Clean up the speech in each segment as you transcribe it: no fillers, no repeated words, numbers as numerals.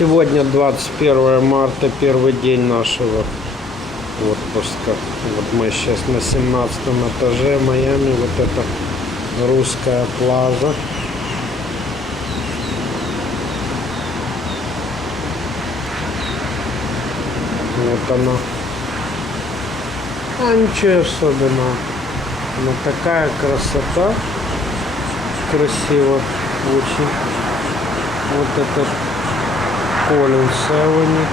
Сегодня 21 марта, первый день нашего отпуска. Вот мы сейчас на 17 этаже Майами. Вот это русская плаза. Вот она. А ничего особенного. Но такая красота. Красиво очень. Вот этот Колин Севени.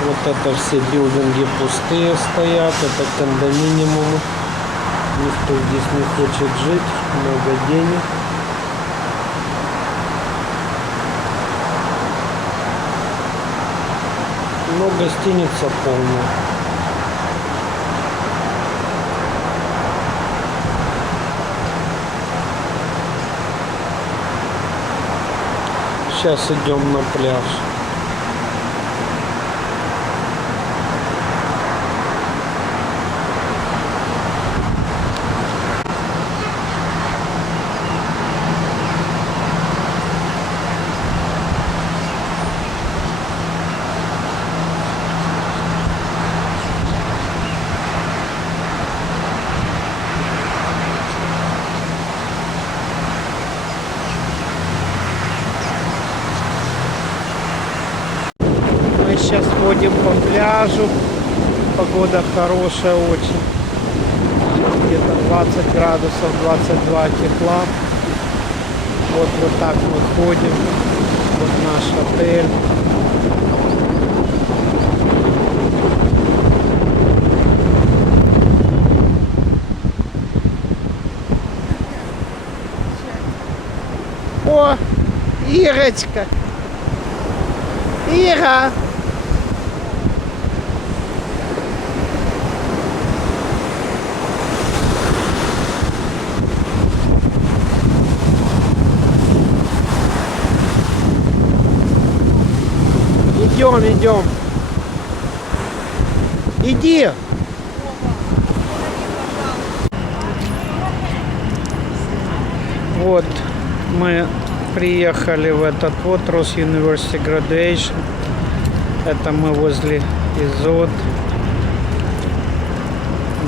Вот это все билдинги пустые стоят. Это кондоминиумы. Никто здесь не хочет жить. Много денег. Но гостиница полная. Сейчас идем на пляж. Сейчас ходим по пляжу, погода хорошая очень, где-то 20 градусов, 22 тепла. Вот так мы ходим, вот наш отель. О, Ирочка! Ира! Идем. Иди. Вот мы приехали в этот вот Ross University Graduation. Это мы возле Изот.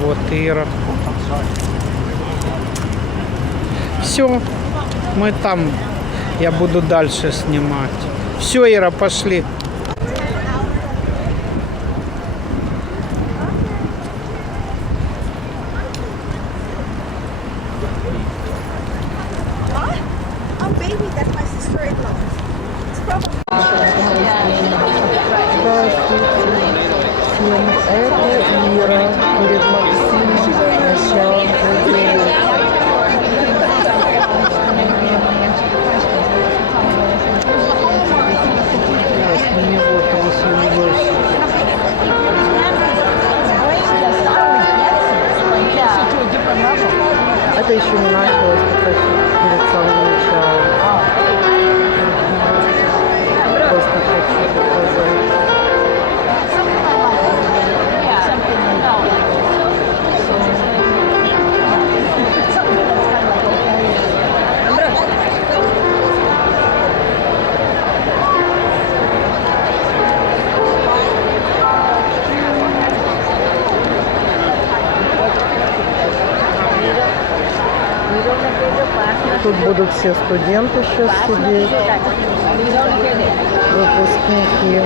Вот Ира. Все, мы там. Я буду дальше снимать. Все, Ира, пошли. Это Ира, перед Максимом, началом трагедии. Сними вот Ross University. Это еще не началось, это перед самым началом. Просто хочу показать. Тут будут все студенты сейчас сидеть, выпускники.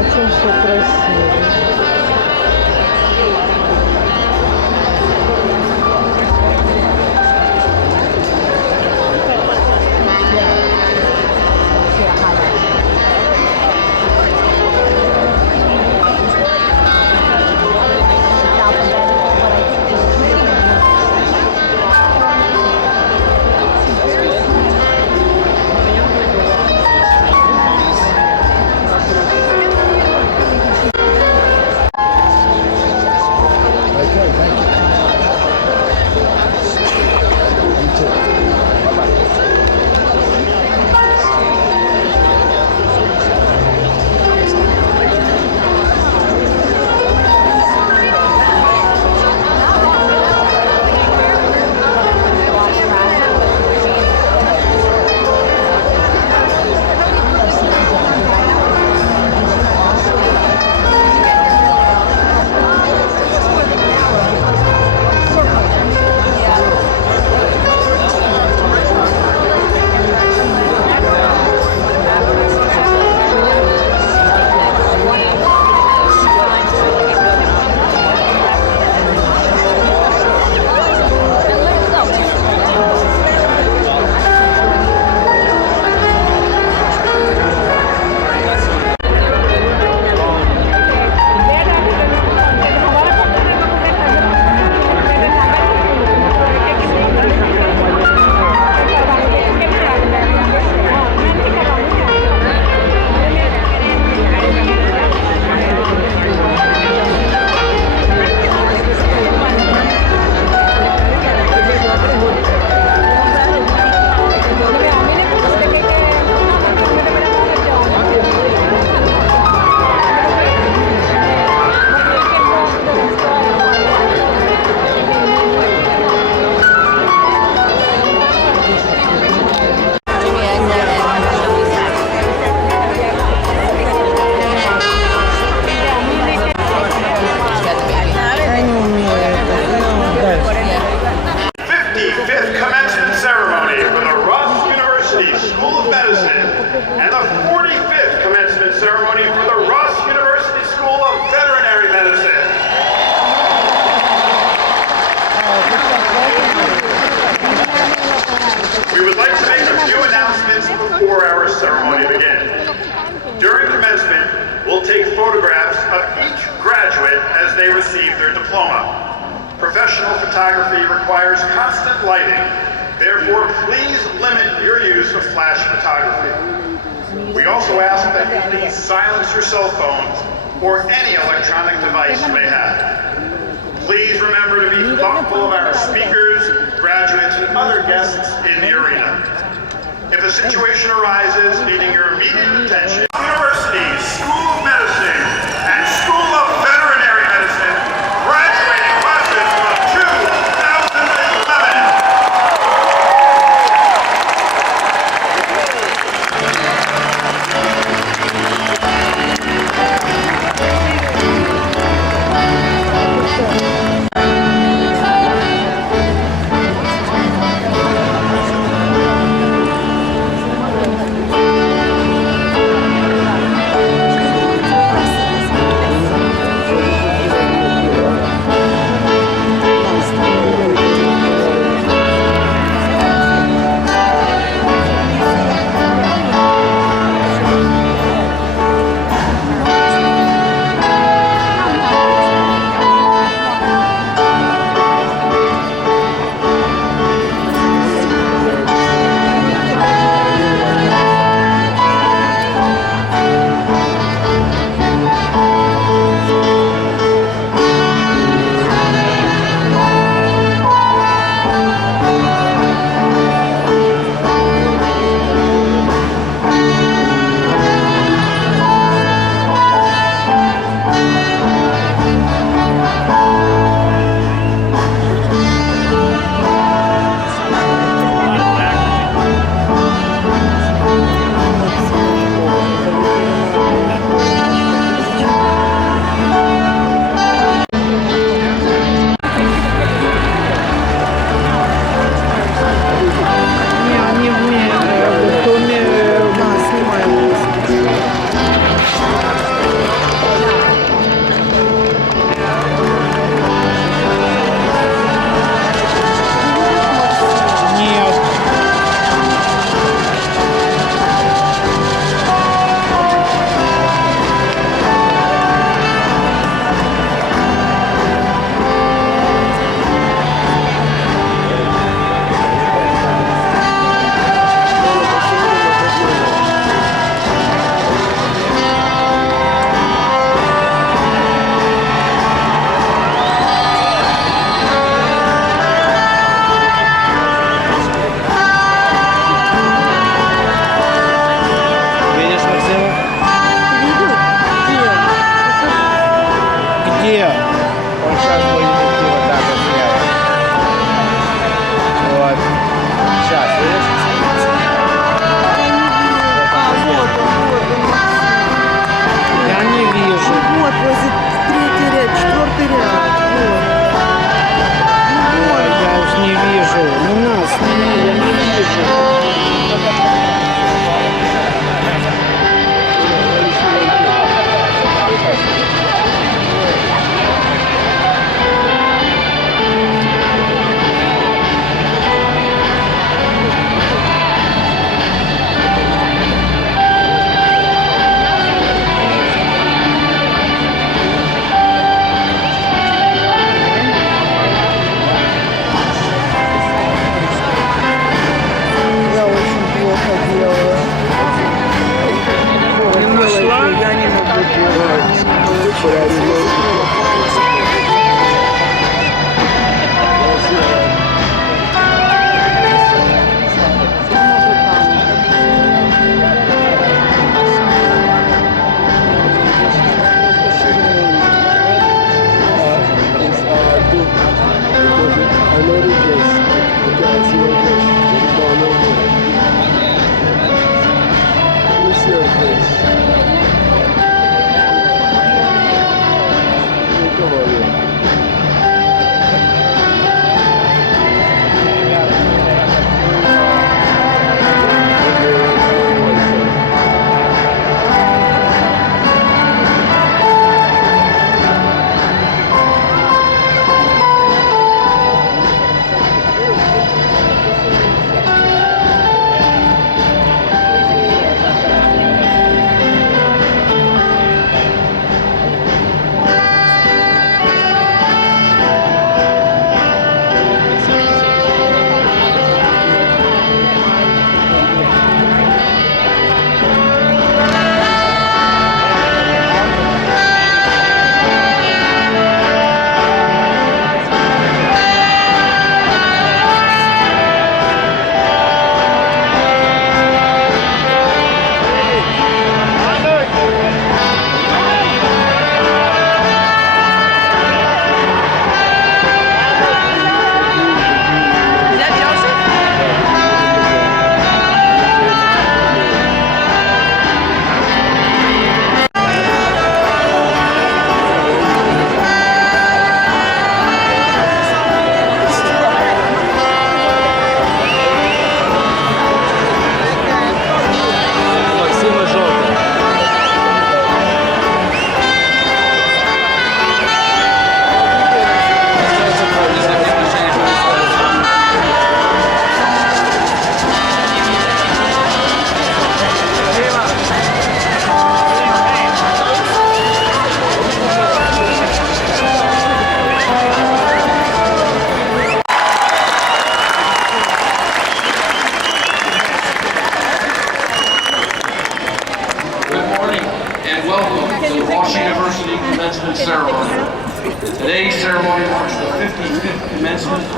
Очень все красиво. photographs of each graduate as they receive their diploma. Professional photography requires constant lighting. Therefore, please limit your use of flash photography. We also ask that you please silence your cell phones or any electronic device you may have. Please remember to be thoughtful of our speakers, graduates, and other guests in the arena. If a situation arises needing your immediate attention, University School of Medicine and School of Veterinary Medicine graduating classes of 2011.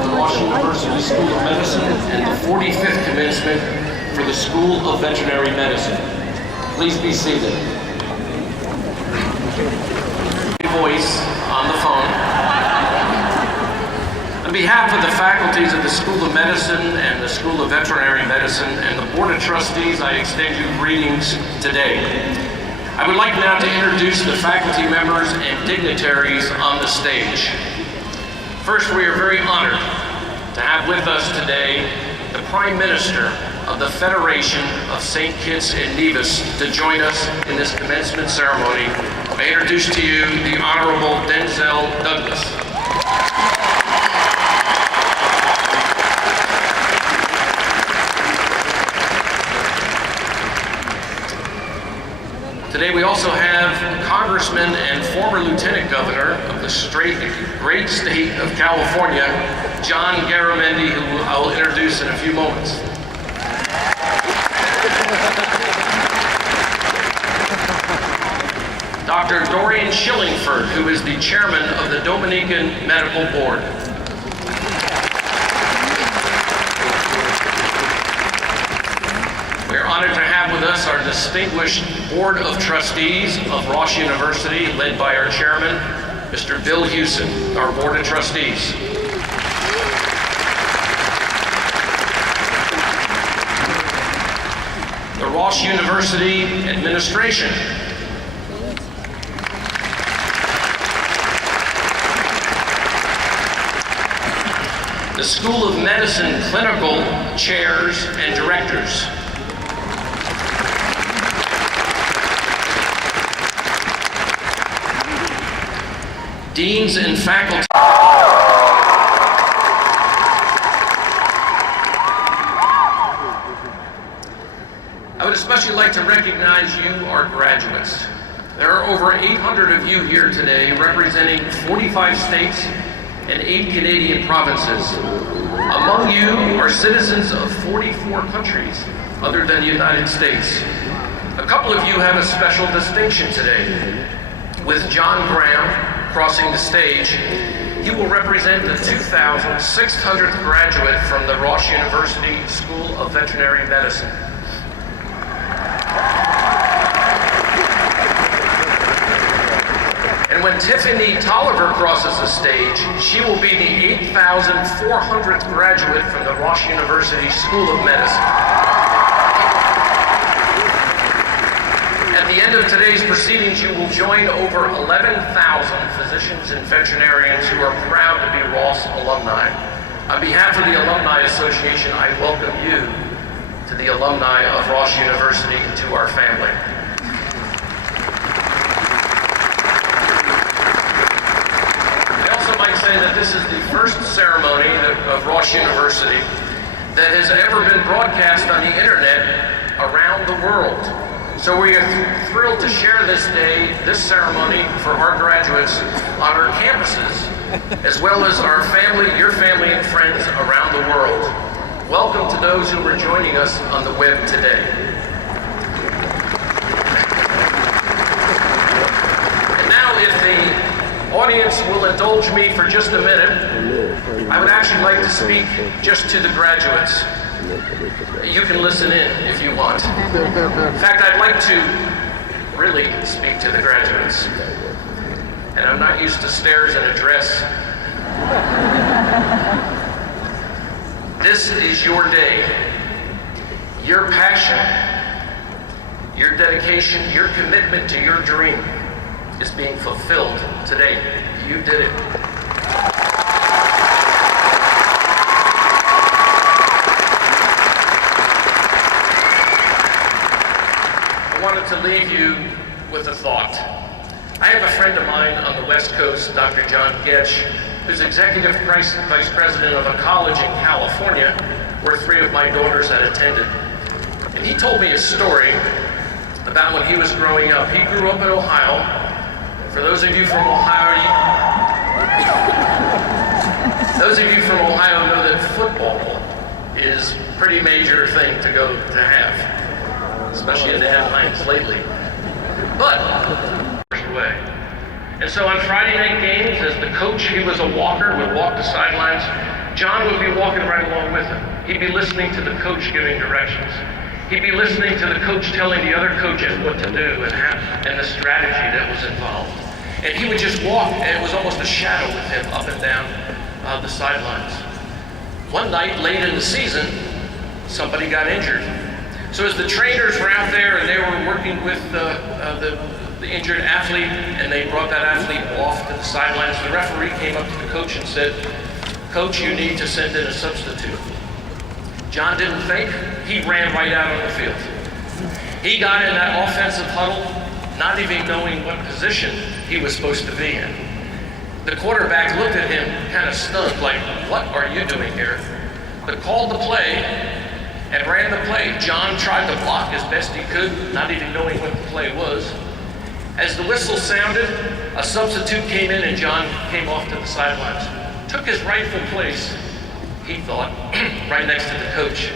for the Washington University School of Medicine and the 45th commencement for the School of Veterinary Medicine. Please be seated. Voice on the phone. On behalf of the faculties of the School of Medicine and the School of Veterinary Medicine and the Board of Trustees, I extend you greetings today. I would like now to introduce the faculty members and dignitaries on the stage. First, we are very honored to have with us today the Prime Minister of the Federation of St. Kitts and Nevis to join us in this commencement ceremony. I introduce to you the Honorable Denzel Douglas. Today we also have Congressman and former Lieutenant Governor of the great state of California, John Garamendi, who I will introduce in a few moments. Dr. Dorian Shillingford, who is the chairman of the Dominican Medical Board. We are honored to have with us our distinguished Board of Trustees of Ross University, led by our chairman, Mr. Bill Hewson, our Board of Trustees. The Ross University Administration. The School of Medicine clinical chairs and directors. Deans and faculty. I would especially like to recognize you, our graduates. There are over 800 of you here today representing 45 states and 8 Canadian provinces. Among you are citizens of 44 countries other than the United States. A couple of you have a special distinction today. With John Graham crossing the stage, he will represent the 2,600th graduate from the Ross University School of Veterinary Medicine. And when Tiffany Tolliver crosses the stage, she will be the 8,400th graduate from the Ross University School of Medicine. At the end of today's proceedings, you will join over 11,000 physicians and veterinarians who are proud to be Ross alumni. On behalf of the Alumni Association, I welcome you to the alumni of Ross University and to our family. I say that this is the first ceremony of Ross University that has ever been broadcast on the internet around the world. So we are thrilled to share this day, this ceremony for our graduates on our campuses, as well as our family, your family and friends around the world. Welcome to those who are joining us on the web today. And now if the audience will indulge me for just a minute, I would actually like to speak just to the graduates. You can listen in if you want. In fact, I'd like to really speak to the graduates. And I'm not used to stares and address. This is your day. Your passion, your dedication, your commitment to your dream is being fulfilled today. You did it. I wanted to leave you with a thought. I have a friend of mine on the West Coast, Dr. John Getch, who's executive vice president of a college in California where 3 of my daughters had attended. And he told me a story about when he was growing up. He grew up in Ohio. For those of you from Ohio, know that football is a pretty major thing to go to have, especially in the headlines lately. But, way. And so on Friday night games, as the coach, he was a walker, would walk the sidelines, John would be walking right along with him. He'd be listening to the coach giving directions. He'd be listening to the coach telling the other coaches what to do and the strategy that was involved. And he would just walk, and it was almost a shadow with him up and down the sidelines. One night, late in the season, somebody got injured. So as the trainers were out there and they were working with the injured athlete, and they brought that athlete off to the sidelines, the referee came up to the coach and said, "Coach, you need to send in a substitute." John didn't think. He ran right out on the field. He got in that offensive huddle, not even knowing what position he was supposed to be in. The quarterback looked at him kind of stunned, like, "What are you doing here?" But called the play and ran the play. John tried to block as best he could, not even knowing what the play was. As the whistle sounded, a substitute came in and John came off to the sidelines. Took his rightful place, he thought, right next to the coach.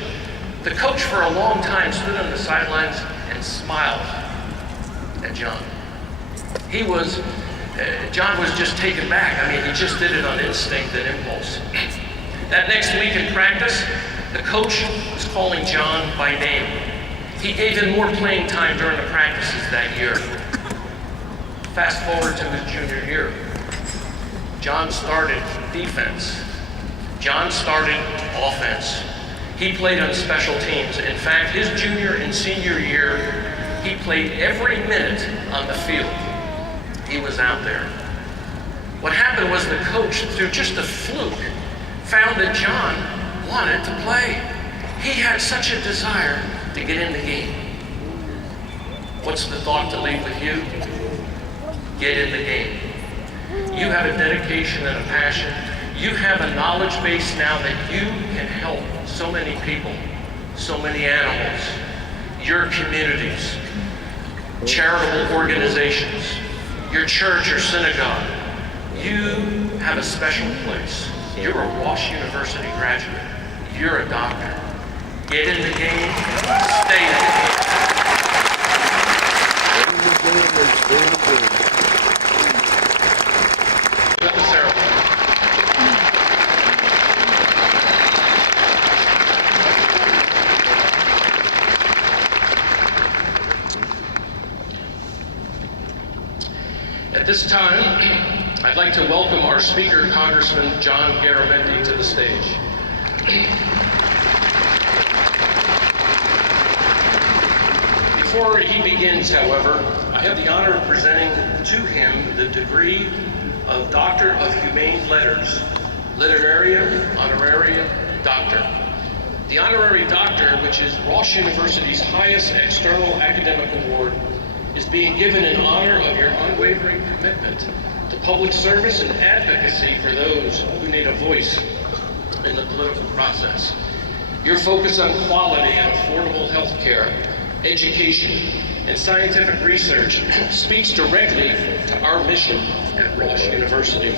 The coach for a long time stood on the sidelines and smiled at John. John was just taken back. I mean, he just did it on instinct and impulse. That next week in practice, the coach was calling John by name. He gave him more playing time during the practices that year. Fast forward to his junior year. John started defense. John started offense. He played on special teams. In fact, his junior and senior year, he played every minute on the field. He was out there. What happened was the coach, through just a fluke, found that John wanted to play. He had such a desire to get in the game. What's the thought to leave with you? Get in the game. You have a dedication and a passion. You have a knowledge base now that you can help so many people, so many animals, your communities, charitable organizations, your church or synagogue. You have a special place. You're a Ross University graduate. You're a doctor. Get in the game, stay in the game. At this time, I'd like to welcome our speaker, Congressman John Garamendi, to the stage. Before he begins, however, I have the honor of presenting to him the degree of Doctor of Humane Letters, Literaria Honoraria Doctor. The honorary doctor, which is Ross University's highest external academic award, is being given in honor of your unwavering commitment to public service and advocacy for those who need a voice in the political process. Your focus on quality and affordable health care, education, and scientific research speaks directly to our mission at Ross University.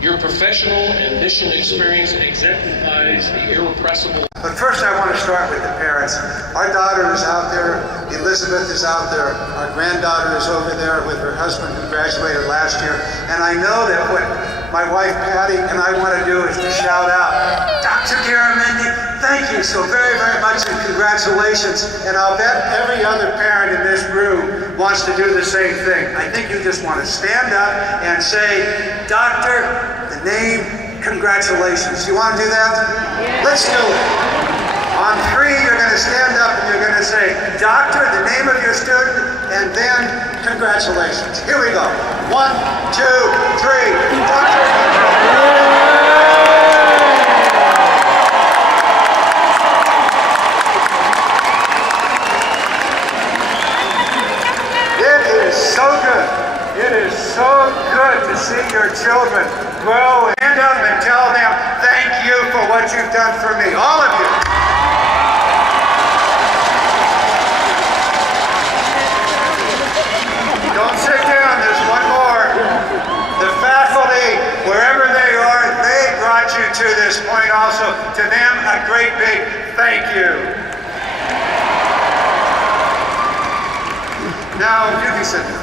Your professional and mission experience exemplifies the irrepressible. But first I want to start with the parents. Our daughter is out there, Elizabeth is out there, our granddaughter is over there with her husband who graduated last year, and I know that what my wife Patty and I want to do is to shout out, Dr. Garamendi, thank you so very, very much and congratulations. And I'll bet every other parent in this room wants to do the same thing. I think you just want to stand up and say, Doctor, the name, congratulations. You want to do that? Yeah. Let's do it. On 3, you're going to stand up and you're going to say, Doctor, the name of your student, and then congratulations. Here we go. 1, 2, 3. Doctor. It is so good. It is so good to see your children grow. Stand up and tell them, thank you for what you've done for me. All of you. Don't sit down, there's one more. The faculty, wherever they are, they brought you to this point also. To them, a great big thank you. Now, you can sit down.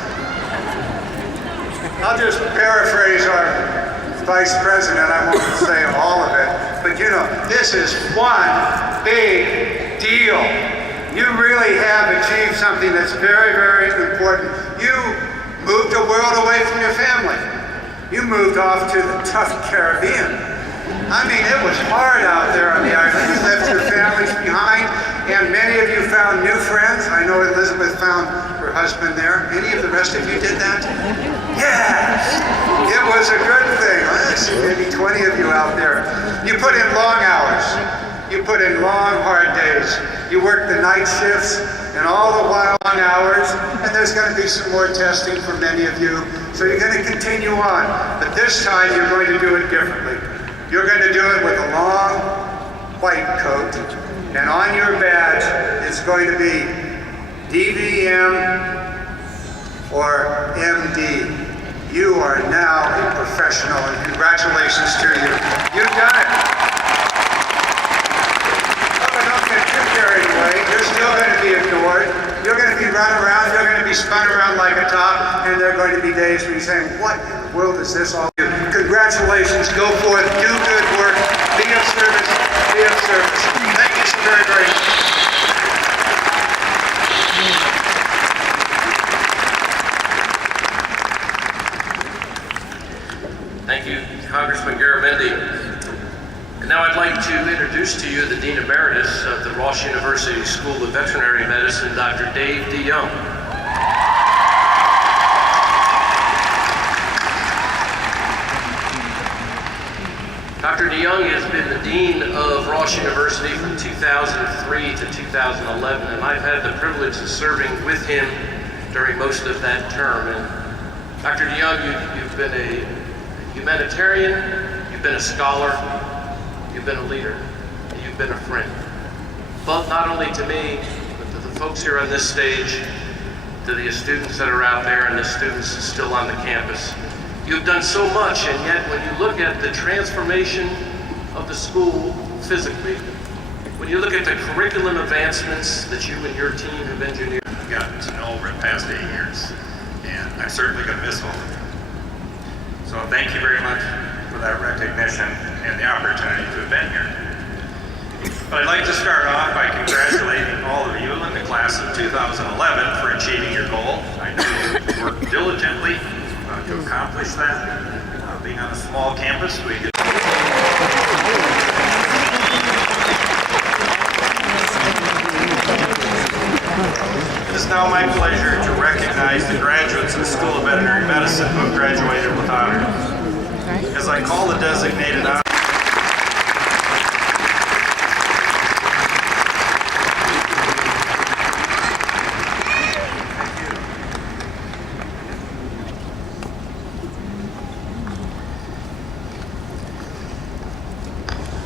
I'll just paraphrase our vice president, I won't say all of it, but you know, this is one big deal. You really have achieved something that's very, very important. You moved a world away from your family. You moved off to the tough Caribbean. I mean, it was hard out there on the island. You left your families behind, and many of you found new friends. I know Elizabeth found her husband there. Any of the rest of you did that? Yes! It was a good thing. Let's see, maybe 20 of you out there. You put in long hours. You put in long, hard days. You worked the night shifts and all the while long hours, and there's going to be some more testing for many of you. So you're going to continue on, but this time you're going to do it differently. You're going to do it with a long white coat, and on your badge it's going to be DVM or MD. You are now a professional, and congratulations to you. You've done it. Oh, don't get too carried away. You're still going to be adored. You're going to be run around. You're going to be spun around like a top, and there are going to be days where you're saying, what in the world is this all? Congratulations. Go forth. Do good work. Be of service. Be of service. Thank you so very, very much. Thank you, Congressman Garamendi. And now I'd like to introduce to you the Dean Emeritus of the Ross University School of Veterinary Medicine, Dr. Dave DeYoung. Dr. DeYoung has been the Dean of Ross University from 2003 to 2011, and I've had the privilege of serving with him during most of that term. And Dr. DeYoung, you've been a humanitarian, you've been a scholar, you've been a leader, and you've been a friend. But not only to me, but to the folks here on this stage, to the students that are out there and the students still on the campus. You've done so much, and yet when you look at the transformation of the school physically, when you look at the curriculum advancements that you and your team have engineered. I've gotten to know over the past 8 years, and I'm certainly going to miss all of you. So thank you very much for that recognition and the opportunity to have been here. But I'd like to start off by congratulating all of you in the class of 2011 for achieving your goal. I know you worked diligently to accomplish that. Being on a small campus, we get It is now my pleasure to recognize the graduates of the School of Veterinary Medicine who have graduated with honors. As I call the designated honor,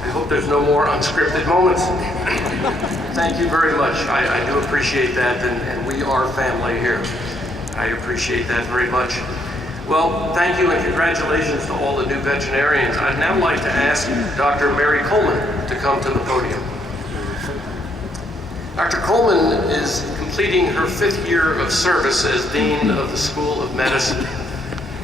I hope there's no more unscripted moments. Thank you very much. I do appreciate that, and we are family here. I appreciate that very much. Well, thank you and congratulations to all the new veterinarians. I'd now like to ask Dr. Mary Coleman to come to the podium. Dr. Coleman is completing her 5th year of service as Dean of the School of Medicine.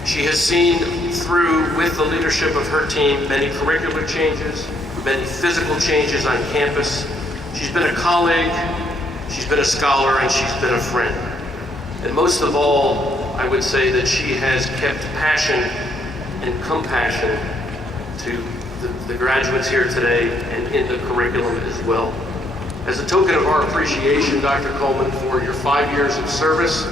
She has seen through, with the leadership of her team, many curricular changes, many physical changes on campus. She's been a colleague, she's been a scholar, and she's been a friend. And most of all, I would say that she has kept passion and compassion to the graduates here today and in the curriculum as well. As a token of our appreciation, Dr. Coleman, for your 5 years of service,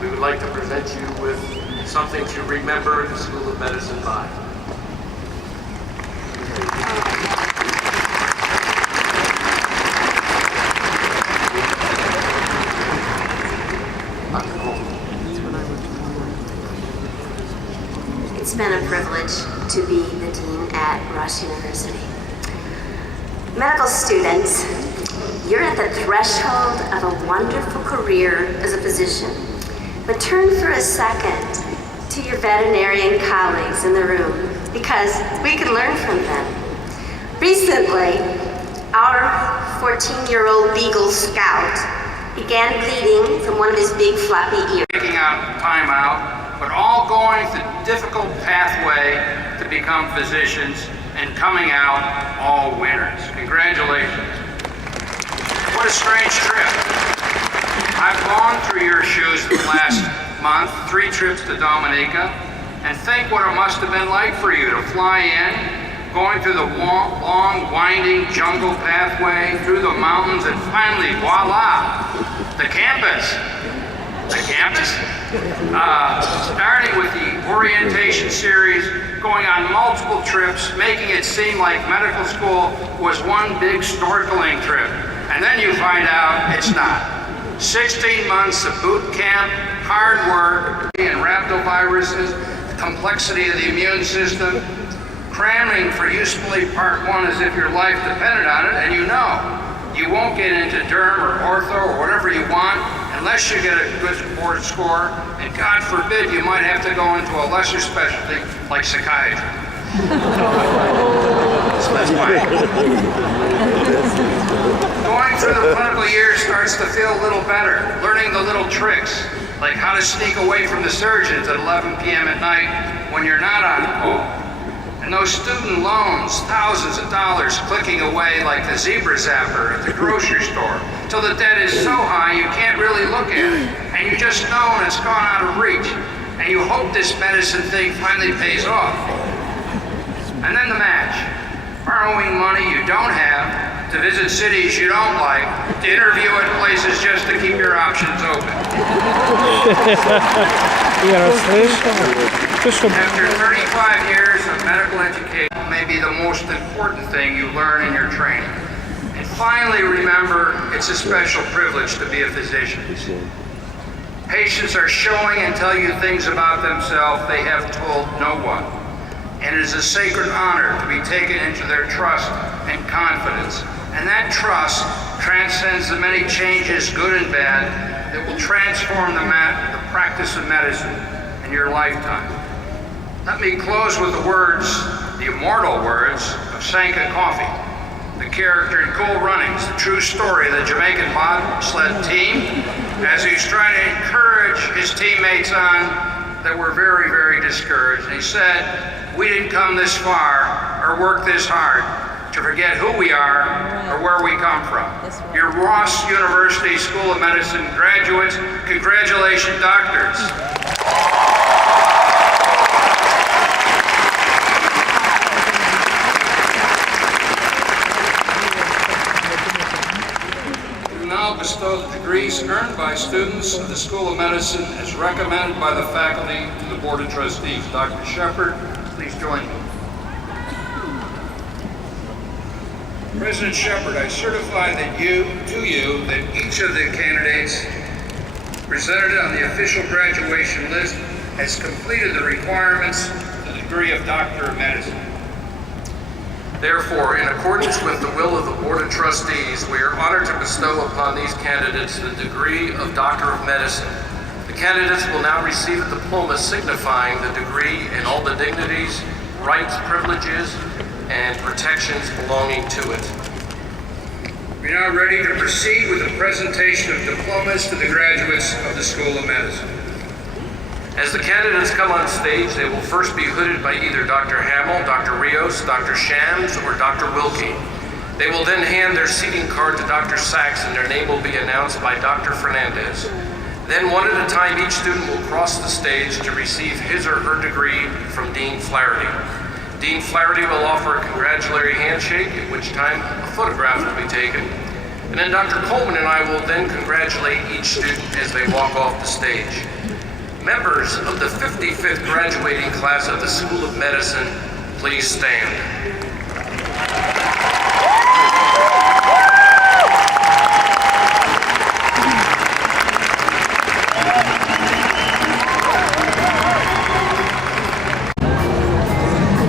we would like to present you with something to remember the School of Medicine by. It's been a privilege to be the dean at Ross University. Medical students, you're at the threshold of a wonderful career as a physician. But turn for a second to your veterinarian colleagues in the room, because we can learn from them. Recently, our 14-year-old Beagle Scout began bleeding from one of his big floppy ears. Taking out time out, but all going the difficult pathway to to become physicians and coming out all winners. Congratulations. What a strange trip. I've gone through your shoes the last month, 3 trips to Dominica, and think what it must have been like for you to fly in, going through the long, winding jungle pathway, through the mountains, and finally, voila, the campus. The campus? Starting with the orientation series, going on multiple trips, making it seem like medical school was one big snorkeling trip. And then you find out it's not. 16 months of boot camp, hard work, and rhabdoviruses, the complexity of the immune system, cramming for usefully part 1 as if your life depended on it, and you know you won't get into derm or ortho or whatever you want unless you get a good board score, and God forbid you might have to go into a lesser specialty like psychiatry. So that's why. Going through the clinical year starts to feel a little better, learning the little tricks, like how to sneak away from the surgeons at 11 p.m. at night when you're not on call. And those student loans, thousands of dollars clicking away like the zebra zapper at the grocery store, till the debt is so high you can't really look at it. And you just know when it's gone out of reach. And you hope this medicine thing finally pays off. And then the match. Borrowing money you don't have, to visit cities you don't like, to interview at places just to keep your options open. After 35 years of medical education may be the most important thing you learn in your training. And finally remember, it's a special privilege to be a physician. Patients are showing and tell you things about themselves they have told no one. And it is a sacred honor to be taken into their trust and confidence. And that trust transcends the many changes, good and bad, that will transform the practice of medicine in your lifetime. Let me close with the words, the immortal words, of Sanka Coffey, the character in Cool Runnings, the true story of the Jamaican bobsled team, as he's trying to encourage his teammates on that were very, very discouraged. And he said, we didn't come this far or work this hard to forget who we are or where we come from. Your Ross University School of Medicine graduates, congratulations, doctors. Now bestow the degrees earned by students of the School of Medicine as recommended by the faculty to the Board of Trustees. Dr. Shepard, please join me. President Shepard, I certify that each of the candidates presented on the official graduation list has completed the requirements for the degree of Doctor of Medicine. Therefore, in accordance with the will of the Board of Trustees, we are honored to bestow upon these candidates the degree of Doctor of Medicine. The candidates will now receive a diploma signifying the degree and all the dignities, rights, privileges, and protections belonging to it. We're now ready to proceed with the presentation of diplomas to the graduates of the School of Medicine. As the candidates come on stage, they will first be hooded by either Dr. Hamill, Dr. Rios, Dr. Shams, or Dr. Wilkie. They will then hand their seating card to Dr. Sachs and their name will be announced by Dr. Fernandez. Then one at a time, each student will cross the stage to receive his or her degree from Dean Flaherty. Dean Flaherty will offer a congratulatory handshake, at which time a photograph will be taken. And then Dr. Coleman and I will then congratulate each student as they walk off the stage. Members of the 55th graduating class of the School of Medicine, please stand.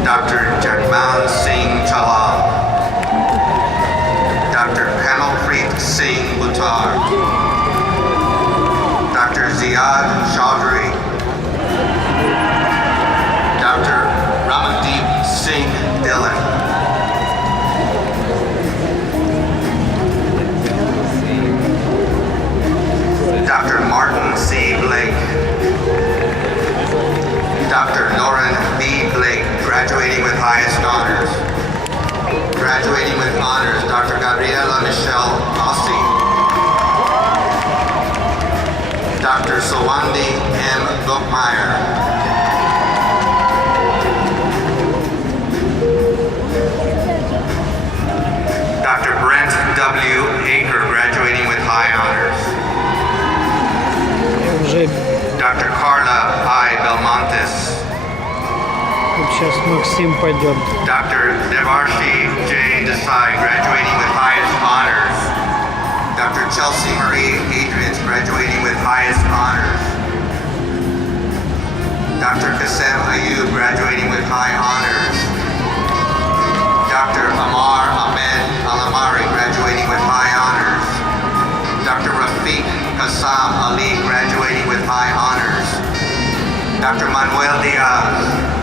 Dr. Jagmal Singh Chalal, Dr. Kamalpreet Singh Buttar, Dr. Ziad Chaudhry, Dr. Ramandeep Singh Dillon, honors Dr. Gabriela Michelle Ossi. Dr. Sawandi M. Gookmeyer. Dr. Brent W. Aker, graduating with high honors. Уже Dr. Carla I. Belmontes. сейчас Максим пойдет. Dr. Devarshi J. Desai, graduating with highest honors. Dr. Chelsea Marie Adrians, graduating with highest honors. Dr. Kasem Ayub, graduating with high honors. Dr. Amar Ahmed Alamari, graduating with high honors. Dr. Rafiq Kassam Ali, graduating with high honors. Dr. Manuel Diaz.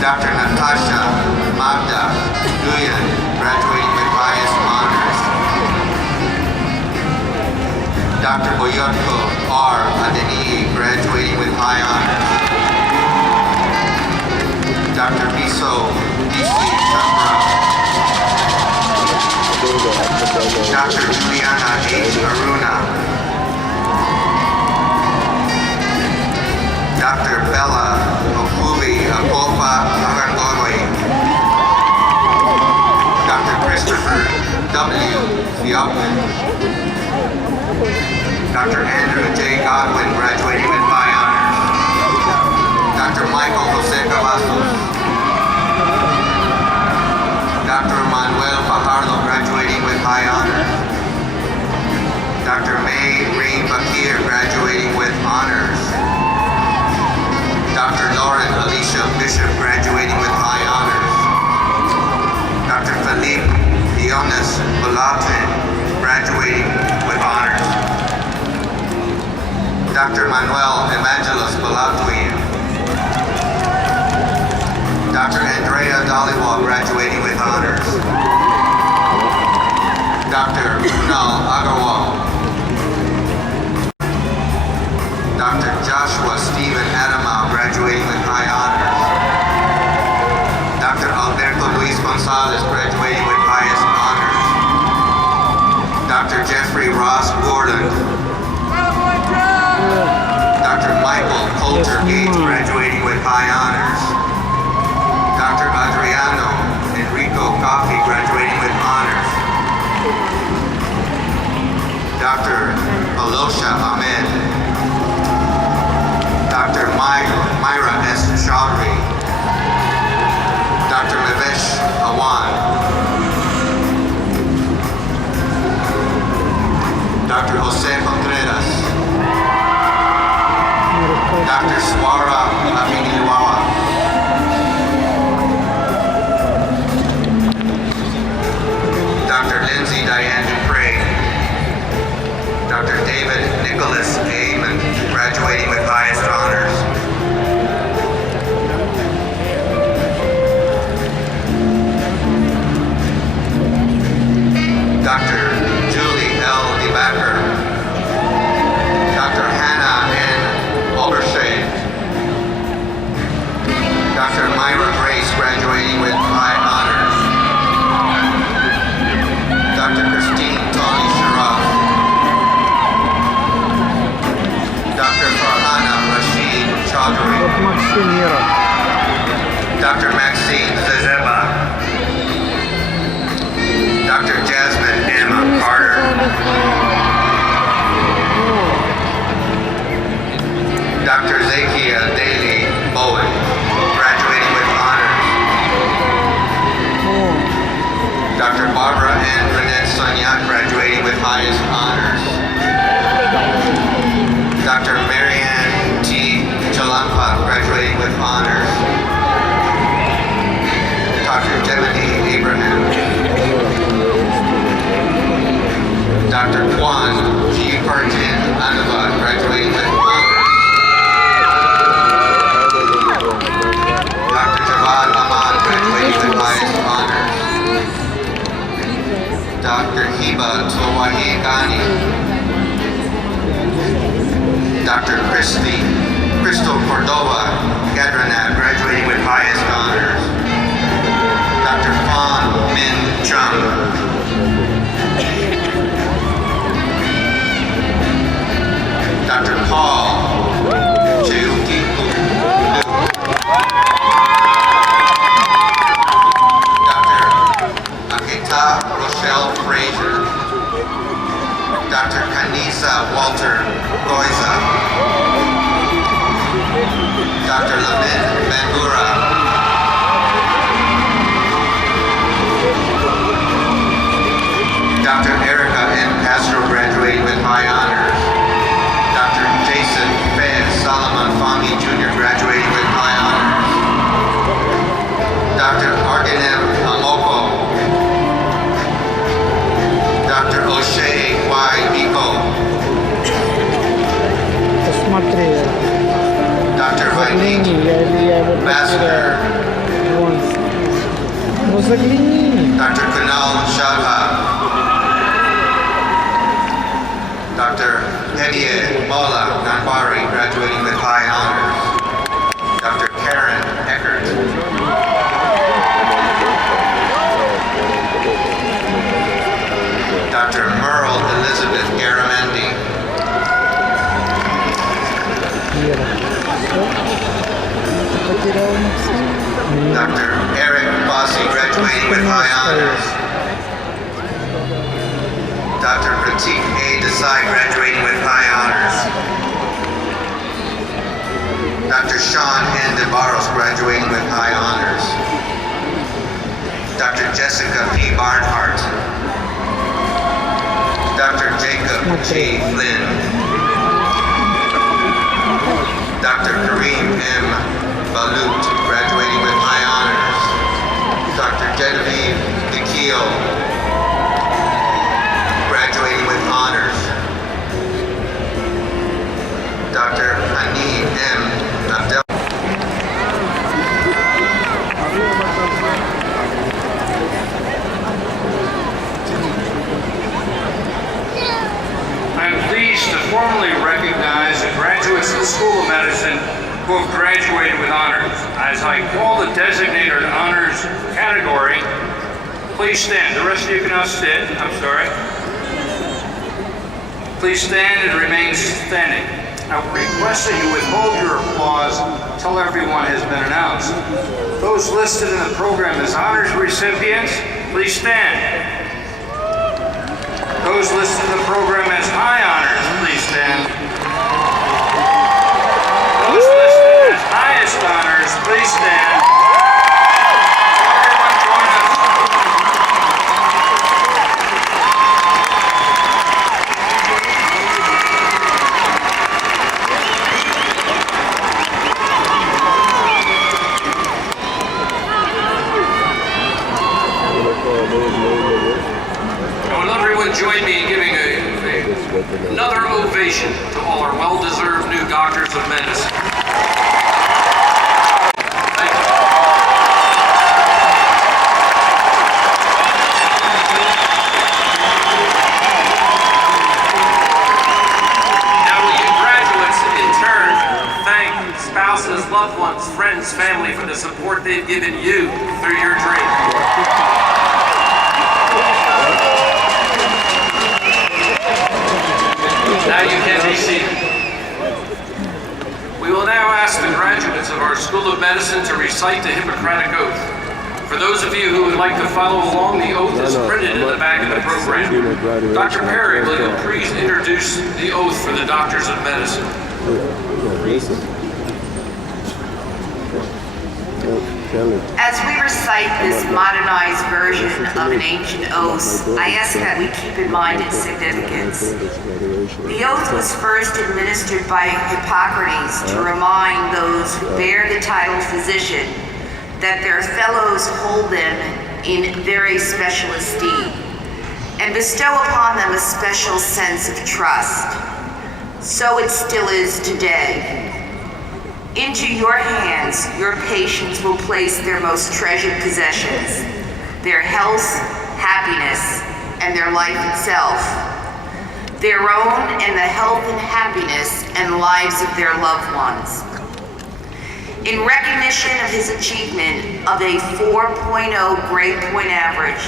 Dr. Natasha Magda Guyan, graduating with highest honors. Dr. Boyotko R. Adeni, graduating with high honors. Dr. Biso D.C. Chakra. Dr. Juliana H. Aruna. Dr. Bella Okuvi Akofa Agangorwe. Dr. Christopher W. Fiopman. Dr. Andrew J. Godwin, graduating with high honors. Dr. Michael Jose Cavazos. Dr. Manuel Fajardo, graduating with high honors. Dr. May Reen Bakir, graduating with honors. Dr. Lauren Alicia Bishop, graduating with high honors. Dr. Philippe Dionis Bulatin, graduating with honors. Dr. Manuel Evangelos Balatuin. Dr. Andrea Dhaliwal, graduating with honors. Dr. Kunal Agarwal. Dr. Joshua Stephen Adama, graduating with high honors. Dr. Alberto Luis Gonzalez, graduating with highest honors. Dr. Jeffrey Ross Gordon. Dr. Michael Coulter Gates, graduating with high honors. Dr. Adriano Enrico Coffey, graduating with honors. Dr. Alosha Ahmed. Dr. Myra S. Chaudhry. Dr. Mavesh Awan. Dr. Jose Contreras. Dr. Swara Afiniwawa. Dr. Lindsay Diane Dupre. Dr. David Nicholas Amon, graduating with highest honors. Dr. Julie L. DeBacker. Dr. Hannah N. Aldershay. Dr. Myra Grace, graduating with high honors. Dr. Christine Tony Sharaf. Dr. Farhana Rashid Chaudhry. Вот Максим Мира. Dr. Maxine Zezeba. Dr. Jasmine M. Carter. Dr. Zakia Daly Bowen, graduating with honors. Dr. Barbara N. Renette Sonyak, graduating with highest honors. Dr. Marianne T. Chalampa, graduating with honors. Dr. Jemini Abraham. Dr. Kwan G. Partin Anava, graduating with honors. Dr. Javad Ahmad, graduating with highest honors. Dr. Hiba Tawahi Ghani. Dr. Crystal Cordova Gadranab, graduating with highest honors. загляни. Dr. Kunal Shadha. Dr. Hediye Mola Nanbari, graduating with high honors. Dr. Karen Eckert. Dr. Merle Elizabeth Garamendi. Dr. Eric Bossi, graduating with high honors. Dr. Pratik A. Desai, graduating with high honors. Dr. Sean N. DeBarros, graduating with high honors. Dr. Jessica P. Barnhart. Dr. Jacob G. Flynn. Dr. Kareem M. Balut, graduating with high honors. Dr. Genevieve DeKeel, graduating with honors. Dr. Hani M. Abdel. I'm pleased to formally recognize the graduates of the School of Medicine who have graduated with honors. As I call the designated honors category, please stand. The rest of you can now sit. I'm sorry. Please stand and remain standing. I would request that you withhold your applause until everyone has been announced. Those listed in the program as honors recipients, please stand. Those listed in the program as high honors, please stand. Those listed as highest honors, please stand. Everyone join us. Will everyone join me in giving another ovation to all our well-deserved new doctors of medicine? Thank you. Now will you graduates in turn thank spouses, loved ones, friends, family for the support they've given you through your dream. Now you can be seated. We will now ask the graduates of our School of Medicine to recite the Hippocratic Oath. For those of you who would like to follow along, the oath is printed in the back of the program. Dr. Perry, will you please introduce the oath for the doctors of medicine? As we recite this modernized version of an ancient oath, I ask that we keep in mind its significance. The oath was first administered by Hippocrates to remind those who bear the title physician that their fellows hold them in very special esteem and bestow upon them a special sense of trust. So it still is today. Into your hands, your patients will place their most treasured possessions, their health, happiness, and their life itself, their own and the health and happiness and lives of their loved ones. In recognition of his achievement of a 4.0 grade point average,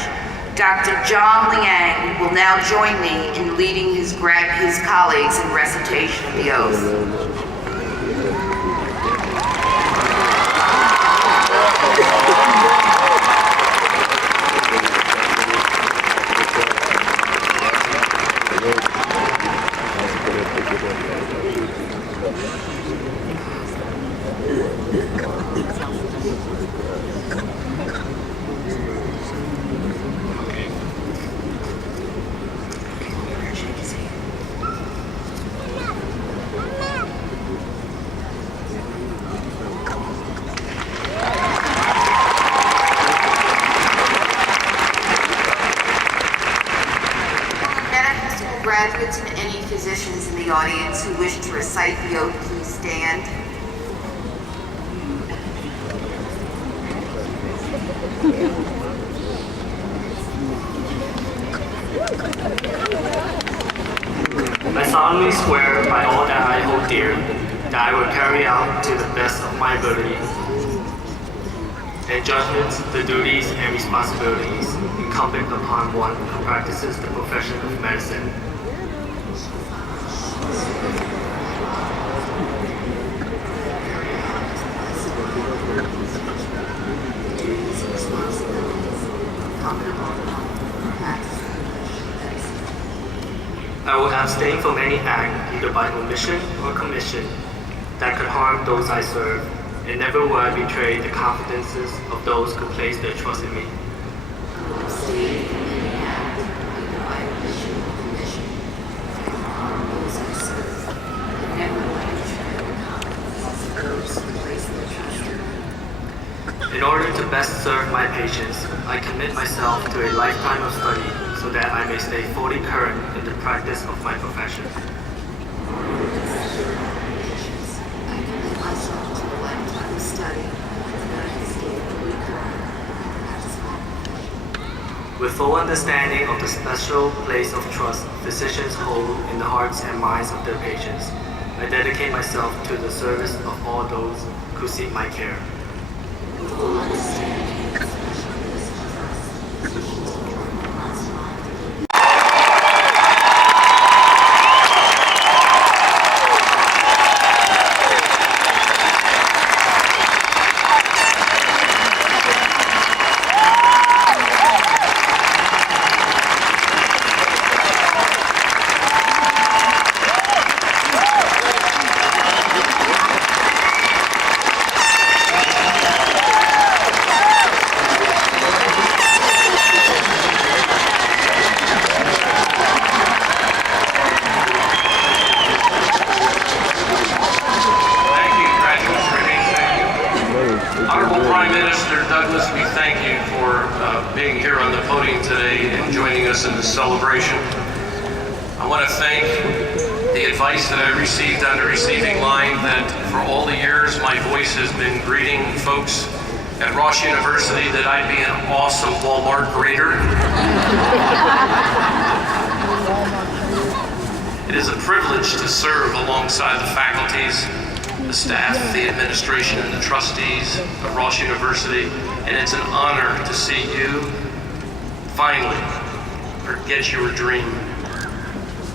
Dr. John Liang will now join me in leading his colleagues in recitation of the oath. Graduates and any physicians in the audience who wish to recite the oath, please stand. dear that I will carry out to the best of my ability and judgments the duties and responsibilities incumbent upon one who practices the profession of medicine. I will abstain from any act, either by omission or commission, that could harm those I serve, and never will I betray the confidences of those who place their trust in me. In order to best serve my patients, I commit myself to a lifetime of study so that I may stay fully current in the practice of my profession. With full understanding of the special place of trust physicians hold in the hearts and minds of their patients, I dedicate myself to the service of all those who seek my care. being here on the podium today and joining us in this celebration. I want to thank the advice that I received on the receiving line that for all the years my voice has been greeting folks at Ross University that I'd be an awesome Walmart greeter. It is a privilege to serve alongside the faculties, the staff, the administration, and the trustees of Ross University, and it's an honor to see you finally get your dream,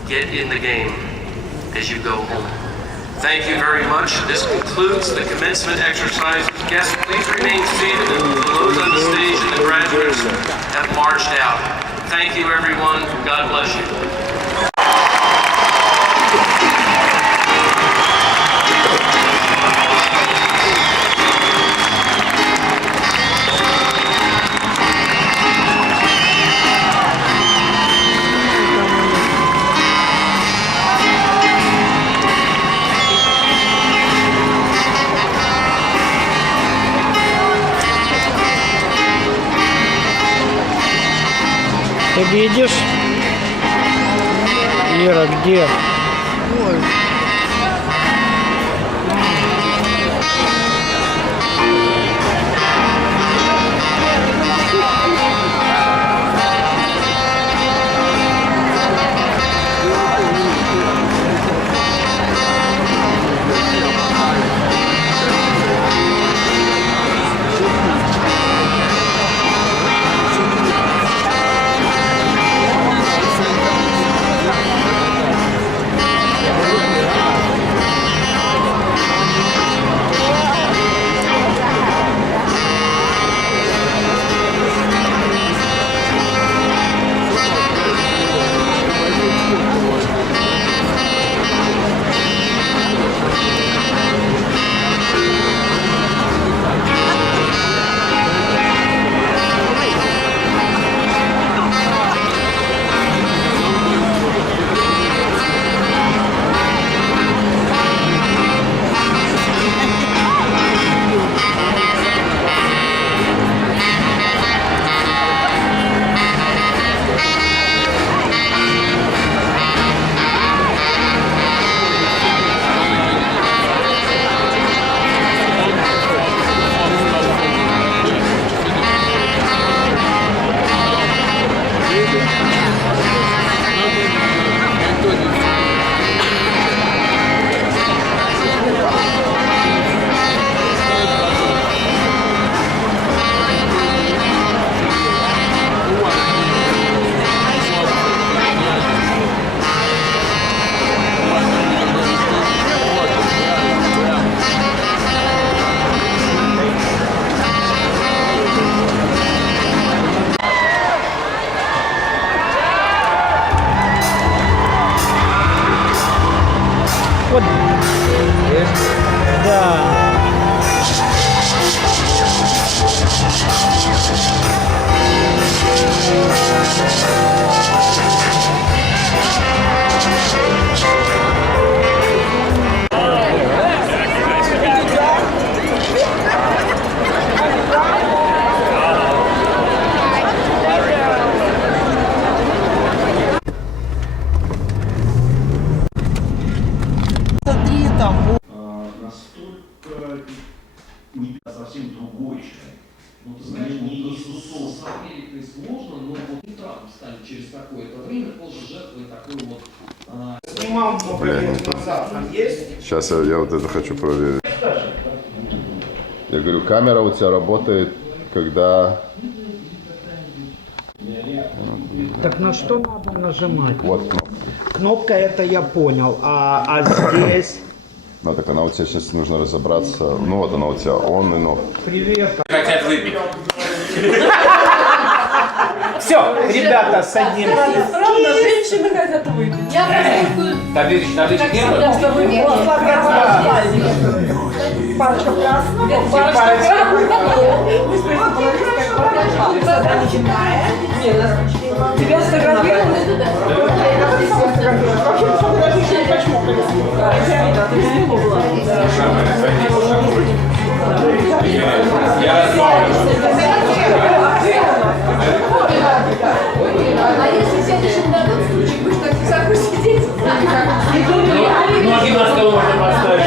get in the game as you go home. Thank you very much. This concludes the commencement exercises. Guests, please remain seated until those on the stage and the graduates have marched out. Thank you, everyone. God bless you. Ты видишь? Ира, где? Ой. Сейчас я вот это хочу проверить. Я говорю, камера у тебя работает, когда... Так на что надо нажимать? Вот кнопка. Кнопка это я понял, а здесь? Ну так она у тебя сейчас нужно разобраться. Ну вот она у тебя on и off. Привет. Хотят выпить. Все, ребята, садимся. Правда, женщины хотят выпить. Я Таблички нет? парочка красного, парочка тебя сфотографировали? А если сядешь на тот случай, будешь так высоко сидеть? Ноги на стол можно поставить.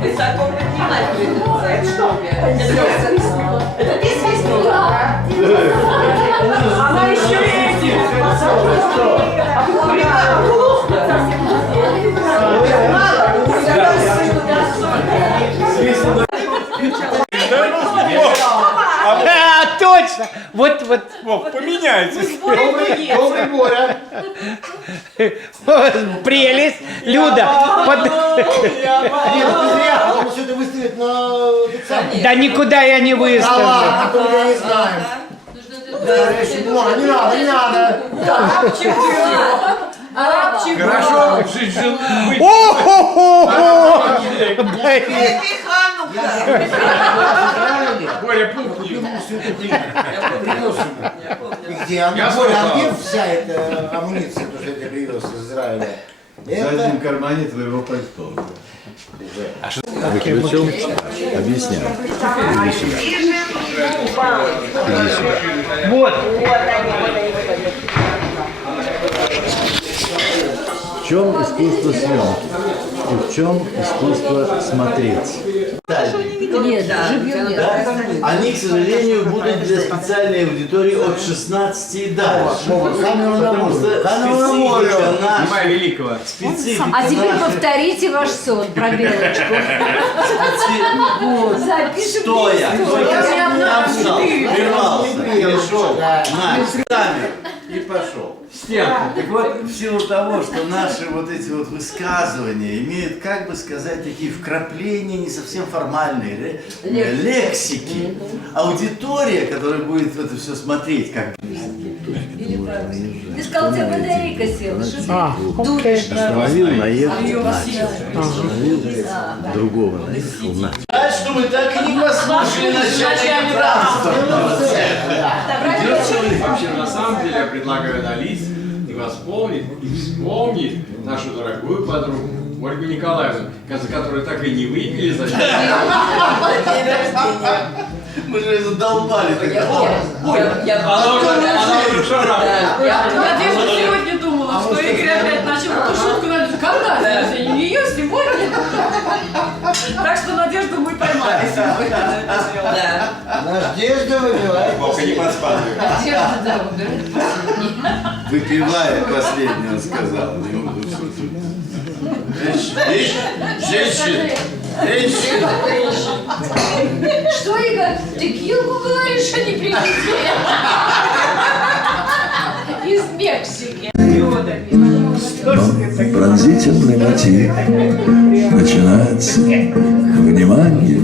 Высоко поднимать. Это что? Это ты свистнула? Она еще и эти. Точно! Вот. Поменяйтесь. Прелесть! Люда! Потому что это выставить на... Да никуда я не выставлю. А то я не знаю. Не надо. Хорошо жить жил. Боря, пухни. Где она? Боря, а где вся эта амуниция, то, что ты привез из Израиля? В заднем кармане твоего пальто. Выключил? Объясняю. Иди сюда. Иди сюда. Вот. В чем искусство съемки? И в чем искусство смотреть? Нет, да. Они, к сожалению, будут для специальной аудитории от 16 и дальше. Потому что специфика наша... великого. А теперь повторите ваш сон про белочку. Запишем. Стоя. Там встал, прервался, перешел на камеру и пошел. Так вот, в силу того, что наши вот эти вот высказывания имеют, как бы сказать, такие вкрапления не совсем формальные, лексики, аудитория, которая будет это все смотреть, как Ты сказал, у тебя батарейка села. Что ты дуришь? остановил, наехал, остановил, другого наехал, на. Что мы так и не послушали начальника транспортного цеха. Вообще, на самом деле, я предлагаю налить и восполнить, и вспомнить нашу дорогую подругу Ольгу Николаевну, за которую так и не выпили за Мы же задолбали. Я сегодня думала, что Игорь опять начал эту шутку. Когда? Ее сегодня? Так что Надежду мы поймали сегодня. Надежда выбивает. Бога не подспадывает. Выпивая последнее, он сказал. Женщина. Что, Игорь, текилку говоришь, а не привези? Из Мексики. Пронзительный мотив начинается. Внимание!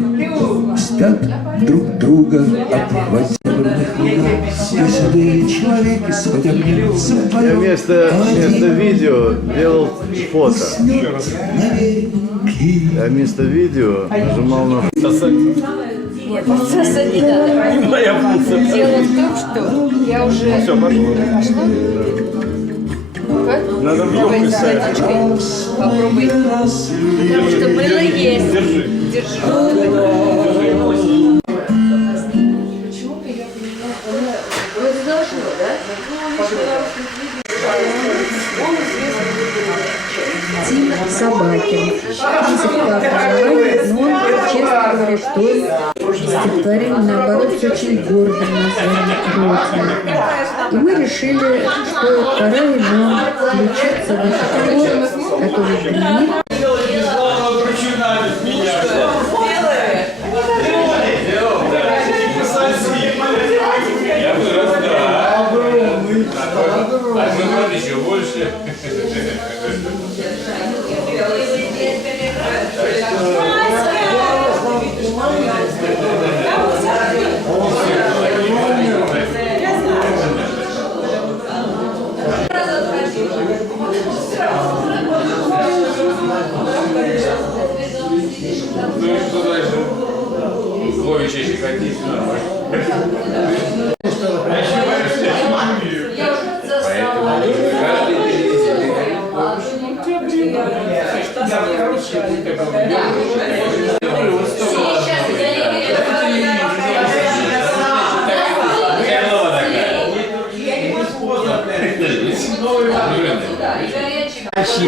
Спят друг друга обхвативших седые человеки с потемневшим Я вместо видео делал фото. Я вместо видео нажимал на... Нет, сосать не надо. Дело в том, что я уже... Все, пошло. Надо в Давай водичкой попробуй. Потому что мыло есть. Держи. Вроде должно, да? Тима Собакин. Но он честно говорит, что парень, наоборот, очень гордым названием Родина. И мы решили, что пора ему включиться в этот спорт, который для них. Я вырос, да. А мы брат еще больше. Ну и что дальше? Ловить чаще ходить, нормально.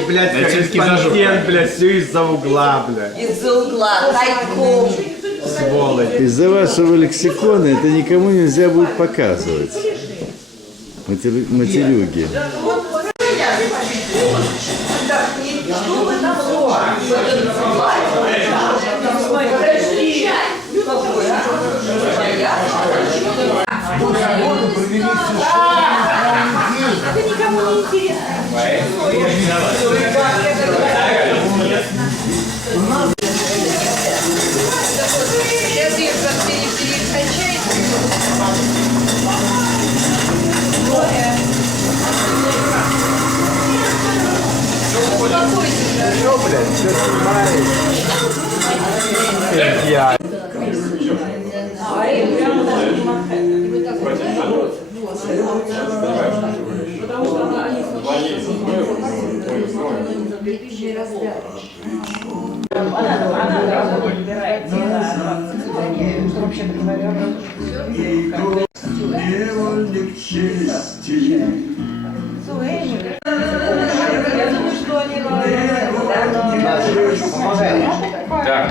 Блядь, корреспондент, блядь, все из-за угла, блядь. Из-за угла, тайком. Сволочь. Из-за вашего лексикона это никому нельзя будет показывать. Матерюги. Это никому не интересно. Сейчас их перекачай. Что, блядь, что снимаешь? Я. Так.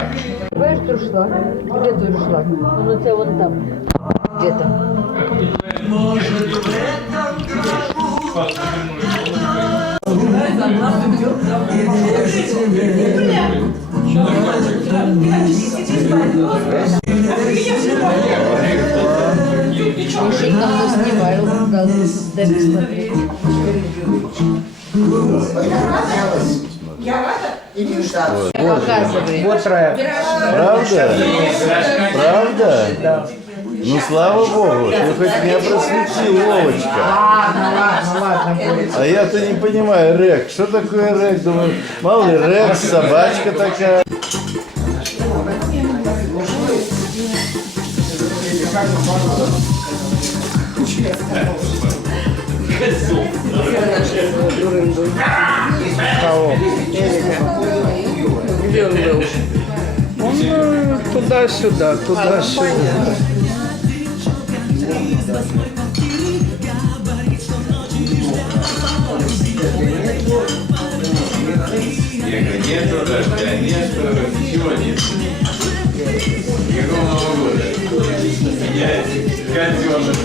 Знаешь, дуршлаг? Где дуршлаг? Он у тебя вон там. Где-то. Мужик там наснимал, дал, дай посмотреть. Вот рэп. Правда? Правда? Да. Ну, слава Богу, ты хоть меня просветил, Вовочка. Ладно. А я-то не понимаю, рэк. Что такое рэк? Думаю, мало ли, рэк, собачка такая. Кого? Где он был? Он туда-сюда, туда-сюда. Я говорю, нету дождя, нету, ничего нет. Никакого Нового года. Меняется. Котенок.